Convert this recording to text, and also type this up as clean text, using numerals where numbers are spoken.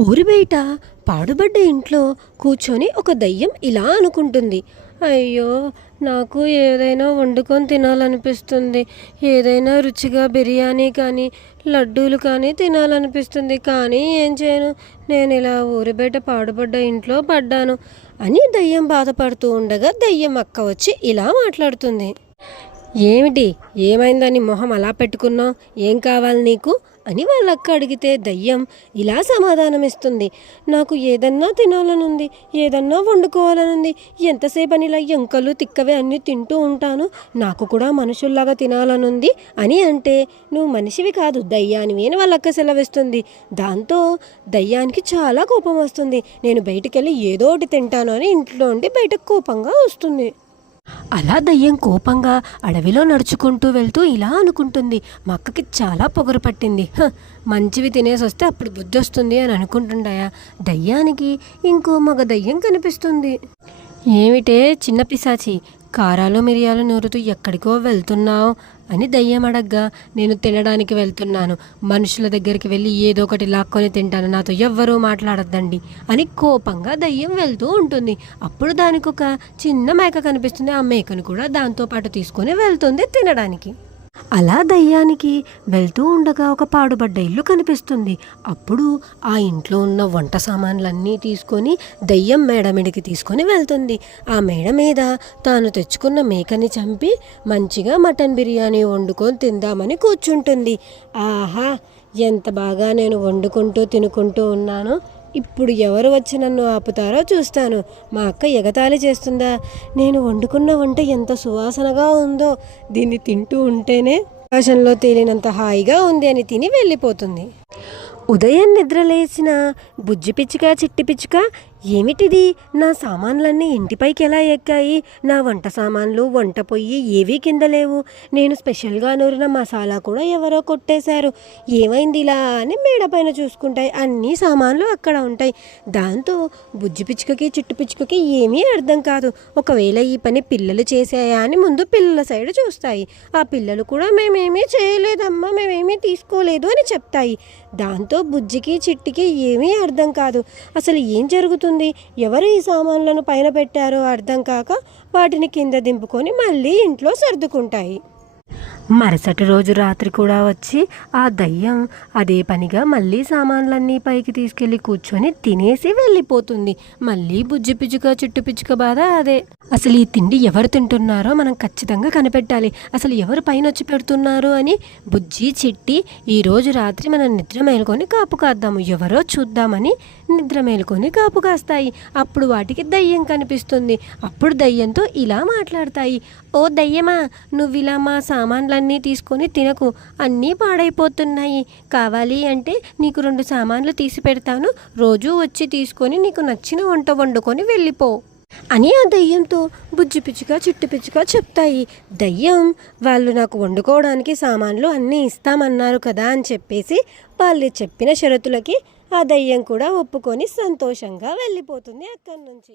ఊరి బయట పాడుబడ్డ ఇంట్లో కూర్చొని ఒక దయ్యం ఇలా అనుకుంటుంది. అయ్యో, నాకు ఏదైనా వండుకొని తినాలనిపిస్తుంది. ఏదైనా రుచిగా బిర్యానీ కానీ లడ్డూలు కానీ తినాలనిపిస్తుంది. కానీ ఏం చేయను, నేను ఇలా ఊరి బయట పాడుబడ్డ ఇంట్లో పడ్డాను అని దయ్యం బాధపడుతూ ఉండగా దయ్యం అక్క వచ్చి ఇలా మాట్లాడుతుంది. ఏమిటి, ఏమైందని మొహం అలా పెట్టుకున్నావు? ఏం కావాలి నీకు అని వాళ్ళక్క అడిగితే దయ్యం ఇలా సమాధానమిస్తుంది. నాకు ఏదన్నా తినాలనుంది, ఏదన్నా వండుకోవాలనుంది. ఎంతసేపు అని ఇలా ఎంకలు తిక్కవే అన్నీ తింటూ ఉంటాను. నాకు కూడా మనుషుల్లాగా తినాలనుంది అని అంటే, నువ్వు మనిషివి కాదు దయ్యానివి అని వాళ్ళక్క సెలవిస్తుంది. దాంతో దయ్యానికి చాలా కోపం వస్తుంది. నేను బయటికెళ్ళి ఏదో ఒకటి తింటాను అని ఇంట్లో ఉండి బయటకు కోపంగా వస్తుంది. అలా దయ్యం కోపంగా అడవిలో నడుచుకుంటూ వెళ్తూ ఇలా అనుకుంటుంది. మా అక్కకి చాలా పొగరు పట్టింది. మంచివి తినేసి వస్తే అప్పుడు బుద్ధి వస్తుంది అని అనుకుంటుండయా దయ్యానికి ఇంకో మగ దయ్యం కనిపిస్తుంది. ఏమిటే చిన్న పిశాచి, కారాలు మిరియాలు నూరుతూ ఎక్కడికో వెళ్తున్నావు అని దయ్యం అడగ్గా, నేను తినడానికి వెళ్తున్నాను, మనుషుల దగ్గరికి వెళ్ళి ఏదో ఒకటి లాక్కొని తింటాను, నాతో ఎవ్వరూ మాట్లాడద్దండి అని కోపంగా దయ్యం వెళ్తూ ఉంటుంది. అప్పుడు దానికి ఒక చిన్న మేక కనిపిస్తుంది. ఆ మేకను కూడా దాంతోపాటు తీసుకొని వెళ్తుంది తినడానికి. అలా దయ్యానికి వెళ్తూ ఉండగా ఒక పాడుబడ్డ ఇల్లు కనిపిస్తుంది. అప్పుడు ఆ ఇంట్లో ఉన్న వంట సామాన్లన్నీ తీసుకొని దయ్యం మేడ మీదకి తీసుకొని వెళ్తుంది. ఆ మేడ మీద తాను తెచ్చుకున్న మేకని చంపి మంచిగా మటన్ బిర్యానీ వండుకొని తిందామని కూర్చుంటుంది. ఆహా, ఎంత బాగా నేను వండుకుంటూ తినుకుంటూ ఉన్నాను. ఇప్పుడు ఎవరు వచ్చి నన్ను ఆపుతారో చూస్తాను. మా అక్క ఎగతాళి చేస్తుందా? నేను వండుకున్న వంట ఎంత సువాసనగా ఉందో, దీన్ని తింటూ ఉంటేనే ఆకాశంలో తేలినంత హాయిగా ఉంది అని తిని వెళ్ళిపోతుంది. ఉదయం నిద్రలేసిన బుజ్జి పిచ్చుక చిట్టి పిచ్చుక, ఏమిటిది, నా సామాన్లన్నీ ఇంటిపైకి ఎలా ఎక్కాయి? నా వంట సామాన్లు, వంట పొయ్యి ఏవీ కింద లేవు. నేను స్పెషల్గా నూరిన మసాలా కూడా ఎవరో కొట్టేశారు. ఏమైంది ఇలా అని మేడపైన చూసుకుంటాయి. అన్ని సామాన్లు అక్కడ ఉంటాయి. దాంతో బుజ్జి పిచ్చుకకి చిట్టు పిచ్చుకకి ఏమీ అర్థం కాదు. ఒకవేళ ఈ పని పిల్లలు చేసాయా అని ముందు పిల్లల సైడ్ చూస్తాయి. ఆ పిల్లలు కూడా మేమేమీ చేయలేదమ్మా, మేమేమీ తీసుకోలేదు అని చెప్తాయి. దాంతో బుజ్జికి చిట్టికి ఏమీ అర్థం కాదు. అసలు ఏం జరుగుతుంది, ఎవరు ఈ సామాన్లను పైన పెట్టారో అర్థం కాక వాటిని కింద దింపుకొని మళ్ళీ ఇంట్లో సర్దుకుంటాయి. మరుసటి రోజు రాత్రి కూడా వచ్చి ఆ దయ్యం అదే పనిగా మళ్ళీ సామాన్లన్నీ పైకి తీసుకెళ్ళి కూర్చొని తినేసి వెళ్ళిపోతుంది. మళ్ళీ బుజ్జి పిచ్చుక చిట్టు పిచ్చుక బాధ అదే. అసలు ఈ తిండి ఎవరు తింటున్నారో మనం ఖచ్చితంగా కనిపెట్టాలి. అసలు ఎవరు పైన వచ్చి పెడుతున్నారు అని బుజ్జి చిట్టి ఈరోజు రాత్రి మనం నిద్ర మేలుకొని కాపు కాద్దాము, ఎవరో చూద్దామని నిద్ర మేలుకొని కాపు కాస్తాయి. అప్పుడు వాటికి దయ్యం కనిపిస్తుంది. అప్పుడు దయ్యంతో ఇలా మాట్లాడతాయి. ఓ దయ్యమా, నువ్వు ఇలా మా సామాన్లన్నీ తీసుకొని తినకు, అన్నీ పాడైపోతున్నాయి. కావాలి అంటే నీకు 2 సామాన్లు తీసి పెడతాను, రోజూ వచ్చి తీసుకొని నీకు నచ్చిన వంట వండుకొని వెళ్ళిపో అని ఆ దయ్యంతో బుజ్జి పిచ్చుక చిట్టు పిచ్చుక చెప్తాయి. దయ్యం వాళ్ళు నాకు వండుకోవడానికి సామాన్లు అన్నీ ఇస్తామన్నారు కదా అని చెప్పేసి వాళ్ళు చెప్పిన షరతులకి ఆ దయ్యం కూడా ఒప్పుకొని సంతోషంగా వెళ్ళిపోతుంది అక్కడి నుంచి.